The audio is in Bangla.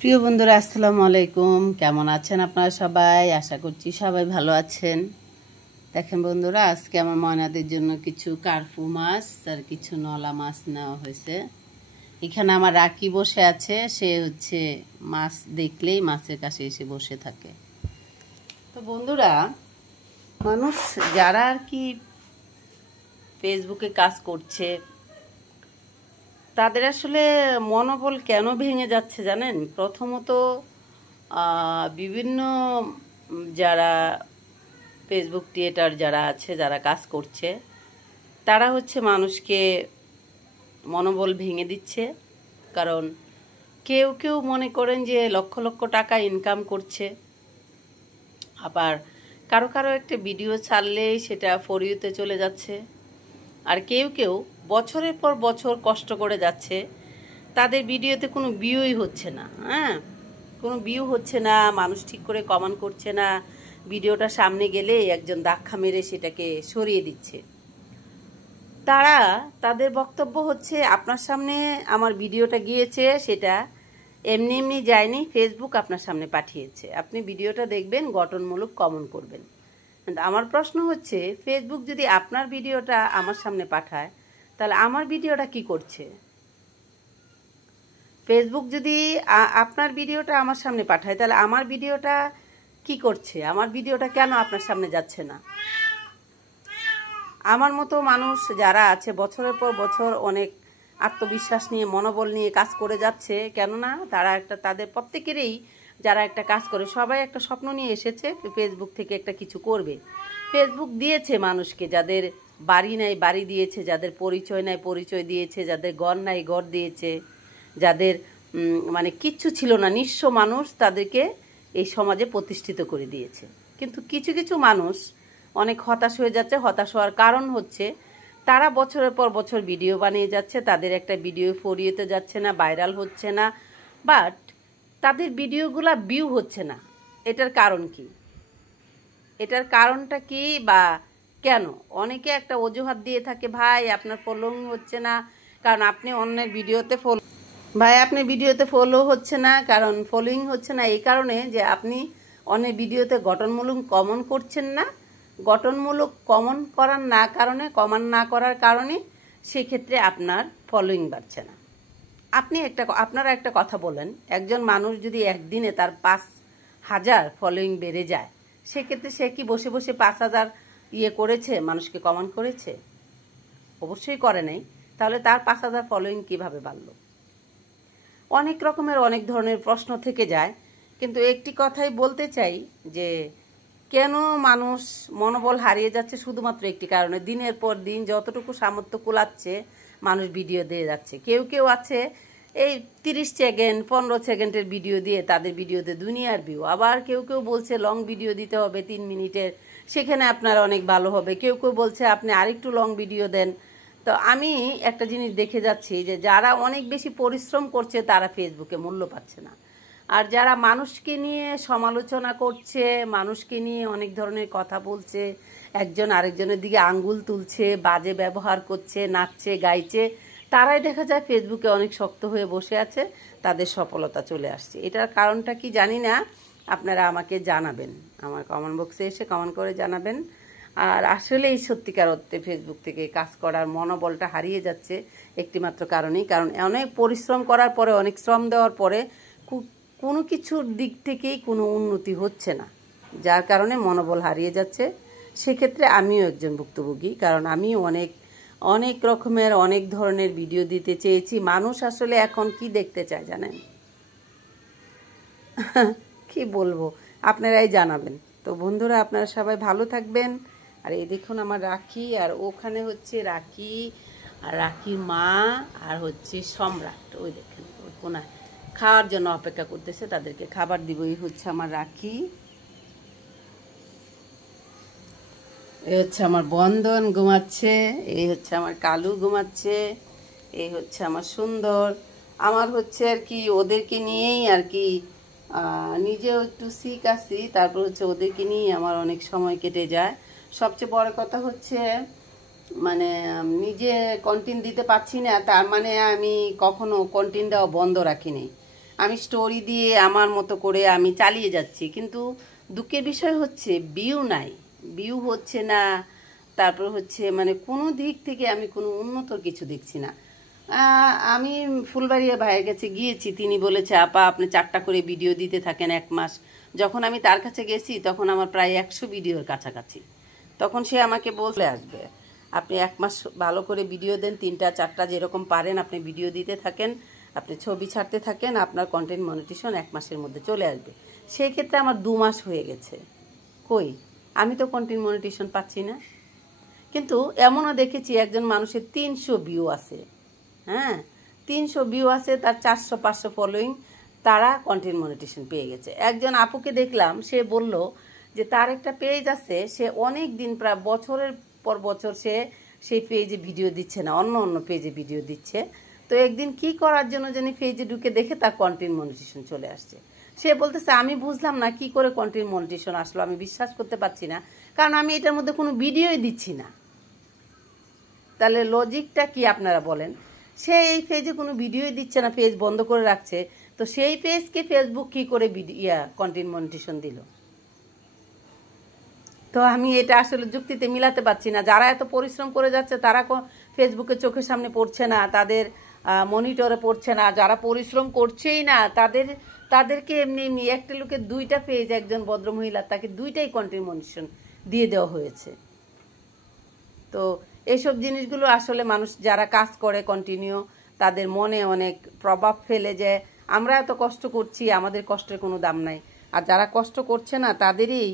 প্রিয় বন্ধুরা, আসসালামু আলাইকুম। কেমন আছেন আপনারা সবাই? আশা করছি সবাই ভালো আছেন। দেখেন বন্ধুরা, আজকে আমার ময়নাদের জন্য কিছু কার্পু মাছ আর কিছু নলা মাছ নেওয়া হয়েছে। এখানে আমার রাকি বসে আছে, সে হচ্ছে মাছ দেখলেই মাছের কাছে এসে বসে থাকে। তো বন্ধুরা, মানুষ যারা আর কি ফেসবুকে কাজ করছে, তাদের আসলে মনোবল কেন ভেঙে যাচ্ছে জানেন? প্রথমত বিভিন্ন যারা ফেসবুক ক্রিয়েটার যারা আছে, যারা কাজ করছে, তারা হচ্ছে মানুষকে মনোবল ভেঙে দিচ্ছে। কারণ কেউ কেউ মনে করেন যে লক্ষ লক্ষ টাকা ইনকাম করছে, আবার কারো কারো একটা ভিডিও ছাড়লেই সেটা ফর ইউতে চলে যাচ্ছে। আর কেউ কেউ বছরের পর বছর কষ্ট করে যাচ্ছে, তাদের ভিডিওতে কোনো ভিউই হচ্ছে না। কোনো ভিউ হচ্ছে না, মানুষ ঠিক করে কমেন্ট করছে না, ভিডিওটা সামনে গেলে একজন দাক্ষা মেরে সেটাকে সরিয়ে দিচ্ছে। তাদের বক্তব্য হচ্ছে, আপনার সামনে আমার ভিডিওটা গিয়েছে, সেটা এমনি এমনি যায়নি, ফেসবুক আপনার সামনে পাঠিয়েছে, আপনি ভিডিওটা দেখবেন, গঠনমূলক কমেন্ট করবেন। আমার প্রশ্ন হচ্ছে, ফেসবুক যদি আপনার ভিডিওটা আমার সামনে পাঠায়, তাহলে আমার ভিডিওটা কি করছে? ফেসবুক যদি আপনার ভিডিওটা আমার সামনে পাঠায়, তাহলে আমার ভিডিওটা কি করছে? আমার ভিডিওটা কেন আপনার সামনে যাচ্ছে না? আমার মতো মানুষ যারা আছে, বছরের পর বছর অনেক আত্মবিশ্বাস নিয়ে, মনোবল নিয়ে কাজ করে যাচ্ছে, কেননা তাদের প্রত্যেকেরই, যারা একটা কাজ করে, সবাই একটা স্বপ্ন নিয়ে এসেছে ফেসবুক থেকে একটা কিছু করবে। ফেসবুক দিয়েছে মানুষকে, যাদের বাড়ি নাই বাড়ি দিয়েছে, যাদের পরিচয় নাই পরিচয় দিয়েছে, যাদের ঘর নাই ঘর দিয়েছে, যাদের মানে কিচ্ছু ছিল না, নিঃস্ব মানুষ, তাদেরকে এই সমাজে প্রতিষ্ঠিত করে দিয়েছে। কিন্তু কিছু কিছু মানুষ অনেক হতাশ হয়ে যাচ্ছে। হতাশ হওয়ার কারণ হচ্ছে, তারা বছরের পর বছর ভিডিও বানিয়ে যাচ্ছে, তাদের একটা ভিডিও ফর ইউতে যাচ্ছে না, ভাইরাল হচ্ছে না, বাট তাদের ভিডিওগুলা ভিউ হচ্ছে না। এটার কারণ কি? এটার কারণটা কি বা কেন? অনেকে একটা অজুহাত দিয়ে থাকে, ভাই আপনার ফলোইং হচ্ছে না কারণ আপনি অন্যের ভিডিওতে আপনার ভিডিওতে ফলো হচ্ছে না, কারণ ফলোইং হচ্ছে না এই কারণে যে আপনি অন্যের ভিডিওতে গঠনমূলক কমেন্ট করছেন না। গঠনমূলক কমেন্ট কমেন্ট না করার কারণে সেক্ষেত্রে আপনার ফলোইং বাড়ছে না। আপনারা একটা কথা বলেন, একজন মানুষ যদি একদিনে তার 5,000 ফলোইং বেড়ে যায়, সেক্ষেত্রে সে কি বসে বসে 5,000 করেছে, মানুষকে কমেন্ট করেছে? অবশ্যই করে নাই। তাহলে তার 5,000 ফলোইং কিভাবে বাড়লো? অনেক রকমের অনেক ধরনের প্রশ্ন থেকে যায়। কিন্তু একটি কথাই বলতে চাই যে, কেন মানুষ মনোবল হারিয়ে যাচ্ছে? শুধুমাত্র একটি কারণে, দিনের পর দিন যতটুকু সামর্থ্য কুলাচ্ছে মানুষ ভিডিও দিয়ে যাচ্ছে। কেউ কেউ আছে এই 30 সেকেন্ড 15 সেকেন্ডের ভিডিও দিয়ে তাদের ভিডিওতে দুনিয়ার ভিউ। আবার কেউ কেউ বলছে লং ভিডিও দিতে হবে 3 মিনিটের, সেখানে আপনার অনেক ভালো হবে। কেউ কেউ বলছে আপনি আরেকটু লং ভিডিও দেন। তো আমি একটা জিনিস দেখে যাচ্ছি যে, যারা অনেক বেশি পরিশ্রম করছে তারা ফেসবুকে মূল্য পাচ্ছে না। আর যারা মানুষকে নিয়ে সমালোচনা করছে, মানুষকে নিয়ে অনেক ধরনের কথা বলছে, একজন আরেকজনের দিকে আঙ্গুল তুলছে, বাজে ব্যবহার করছে, নাচছে গাইছে, তারাই দেখা যায় ফেসবুকে অনেক শক্ত হয়ে বসে আছে, তাদের সফলতা চলে আসছে। এটার কারণটা কি জানি না, আপনারা আমাকে জানাবেন, আমার কমেন্ট বক্সে এসে কমেন্ট করে জানাবেন। আর আসলে এই সত্যিকার অর্থে ফেসবুক থেকে কাজ করার মনোবলটা হারিয়ে যাচ্ছে একটিমাত্র কারণেই, কারণ অনেক পরিশ্রম করার পরে, অনেক শ্রম দেওয়ার পরে কোনো কিছুর দিক থেকেই কোনো উন্নতি হচ্ছে না, যার কারণে মনোবল হারিয়ে যাচ্ছে। সেক্ষেত্রে আমিও একজন ভুক্তভোগী, কারণ আমি অনেক রকমের অনেক ধরনের ভিডিও দিতে চেয়েছি। মানুষ আসলে এখন কি দেখতে চায় জানেন? কি বলবো, আপনারাই জানাবেন। তো বন্ধুরা, আপনারা সবাই ভালো থাকবেন। আর এই দেখুন আমার রাখি, আর ওখানে হচ্ছে রাখি আর রাখির মা, আর হচ্ছে সম্রাট, ওই দেখেন ওই কোনায় খাওয়ার জন্য অপেক্ষা করতেছে, তাদেরকে খাবার দিব। এই হচ্ছে আমার রাখি, এই হচ্ছে আমার বন্ধন ঘুমাচ্ছে, এই হচ্ছে আমার কালু ঘুমাচ্ছে, এই হচ্ছে আমার সুন্দর। আমার হচ্ছে আর কি ওদেরকে নিয়েই আর কি নিজেও একটু সিক আছি, তারপর হচ্ছে ওদেরকে নিয়েই আমার অনেক সময় কেটে যায়। সবচেয়ে বড় কথা হচ্ছে, মানে নিজে কন্টেন্ট দিতে পারছি না, তার মানে আমি কখনো কন্টেন্ট দেওয়া বন্ধ রাখিনি। আমি স্টোরি দিয়ে আমার মতো করে আমি চালিয়ে যাচ্ছি, কিন্তু দুঃখের বিষয় হচ্ছে ভিউ নাই, ভিউ হচ্ছে না। তারপর হচ্ছে মানে কোনো দিক থেকে আমি কোনো উন্নত কিছু দেখছি না। আমি ফুলবাড়িয়া ভাইয়ের কাছে গিয়েছি, তিনি বলেছে আপা আপনি 4টা করে ভিডিও দিতে থাকেন 1 মাস। যখন আমি তার কাছে গেছি তখন আমার প্রায় 100 ভিডিওর কাছাকাছি। তখন সে আমাকে বলে আসবে আপনি 1 মাস ভালো করে ভিডিও দেন, 3টা 4টা যেরকম পারেন আপনি ভিডিও দিতে থাকেন, আপনি ছবি ছাড়তে থাকেন, আপনার কন্টেন্ট মনিটাইজেশন 1 মাসের মধ্যে চলে আসবে। সেই ক্ষেত্রে আমার 2 মাস হয়ে গেছে, কই আমি তো কন্টেন্ট মনিটাইজেশন পাচ্ছি না। কিন্তু এমনও দেখেছি একজন মানুষের 300 ভিউ আছে, হ্যাঁ 300 ভিউ আছে, তার 400-500 ফলোয়িং, তারা কন্টেন্ট মনিটাইজেশন পেয়ে গেছে। একজন আপুকে দেখলাম, সে বলল যে তার একটা পেজ আছে, সে অনেক দিন প্রায় বছরের পর বছর সে সেই পেজে ভিডিও দিচ্ছে না, অন্য অন্য পেজে ভিডিও দিচ্ছে। তো একদিন কি করার জন্য জানি পেজে ঢুকে দেখে তার কন্টেন্ট মনিটাইজেশন চলে আসছে। সে বলতেছে আমি বুঝলাম না কি করে কন্টেন্ট মনিটাইজেশন আসলো, আমি বিশ্বাস করতে পারছি না, কারণ আমি এটার মধ্যে কোনো ভিডিওই দিচ্ছি না। তাহলে লজিকটা কি আপনারা বলেন? সে এই পেজে কোনো ভিডিওই দিচ্ছে না, পেজ বন্ধ করে রাখছে, তো সেই পেজকে ফেসবুক কি করে কন্টেন্ট মনিটাইজেশন দিল? তো আমি এটা আসলে যুক্তিতে মিলাতে পারছি না। যারা এত পরিশ্রম করে যাচ্ছে তারা ফেসবুকে চোখের সামনে পড়ছে না, তাদের মনিটরে পড়ছে না, যারা পরিশ্রম করছেই না তাদেরকে এমনি এমনি একটা লোকের 2টা পেজ, একজন ভদ্রমহিলা তাকে 2টাই কন্টেন্ট মনিটাইজেশন দিয়ে দেওয়া হয়েছে। তো এইসব জিনিসগুলো আসলে মানুষ যারা কাজ করে কন্টিনিউ, তাদের মনে অনেক প্রভাব ফেলে যে আমরা এত কষ্ট করছি, আমাদের কষ্টের কোনো দাম নাই। আর যারা কষ্ট করছে না তাদেরই